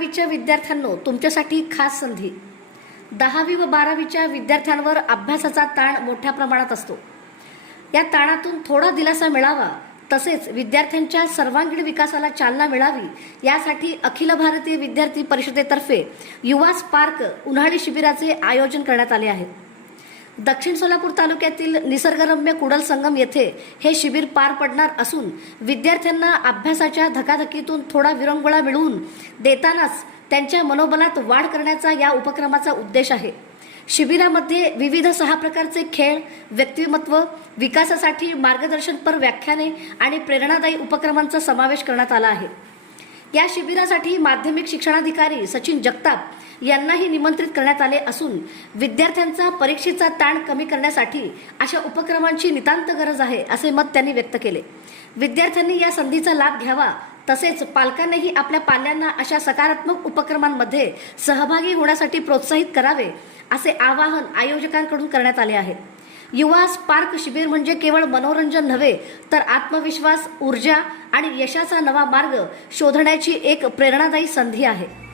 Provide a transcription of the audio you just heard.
12वीच्या विद्यार्थ्यांनो, तुमच्यासाठी खास संधी. 10वी व 12वीच्या विद्यार्थ्यांवर अभ्यासाचा ताण मोठ्या प्रमाणात असतो. या ताणातून थोडा दिलासा मिळावा, तसेच विद्यार्थ्यांच्या सर्वांगीण विकासाला चालना मिळावी यासाठी अखिल भारतीय विद्यार्थी परिषदेतर्फे युवा स्पार्क उन्हाळी शिबिराचे आयोजन करण्यात आले आहे. दक्षिण सोलापूर तालुक्यातील निसर्गरम्य कुडल संगम येथे हे शिबिर पार पडणार असून विद्यार्थ्यांना अभ्यासाच्या धकाधकीतून थोडा विरंगुळा मिळवून देतानाच त्यांच्या मनोबलात वाढ करण्याचा या उपक्रमाचा उद्देश आहे. शिबिरामध्ये विविध 6 प्रकारचे खेळ, व्यक्तिमत्व विकासासाठी मार्गदर्शनपर व्याख्याने आणि प्रेरणादायी उपक्रमांचा समावेश करण्यात आला आहे. या शिबिरासाठी माध्यमिक शिक्षणाधिकारी सचिन जगताप यांनाही निमंत्रित करण्यात आले असून विद्यार्थ्यांचा परीक्षेचा ताण कमी करण्यासाठी अशा उपक्रमांची नितांत गरज आहे असे मत त्यांनी व्यक्त केले. विद्यार्थ्यांनी या संधीचा लाभ घ्यावा, तसेच पालकांनीही आपल्या पाल्यांना अशा सकारात्मक उपक्रमांमध्ये सहभागी होण्यासाठी प्रोत्साहित करावे असे आवाहन आयोजकांकडून करण्यात आले आहे. युवा स्पार्क शिबिर म्हणजे केवळ मनोरंजन नव्हे, तर आत्मविश्वास, ऊर्जा आणि यशाचा नवा मार्ग शोधण्याची एक प्रेरणादायी संधी आहे.